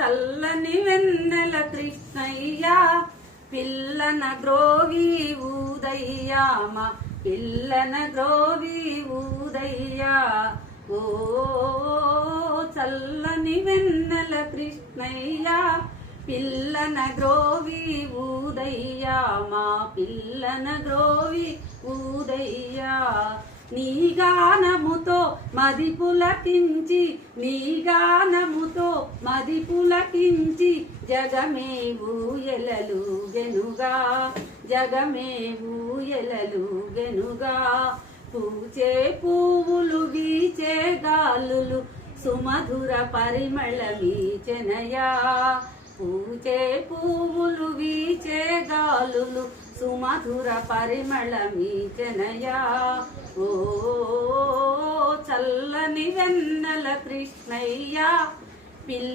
చల్లని వెన్నెల కృష్ణయ్య పిల్లన గ్రోవి ఊదయ్యా మా పిల్లన గ్రోవి ఊదయ్యా ఓ చల్లని వెన్నెల కృష్ణయ్య పిల్లన గ్రోవి ఊదయ్యా మా పిల్లన గ్రోవి ఊదయ్యా నీ గానముతో మది పులకించి నీ గానముతో మది పులకించి జగమే ఊయలలుగెనుగా జగమే ఊయలలుగెనుగా పూచే పువ్వులు వీచే గాలులు సుమధుర పరిమళమీచెనయా పూచే పువ్వులు వీచే గాలులు సుమధుర పరిమళమీచెనయా ఓ చల్లని వెన్నెల కృష్ణయ్య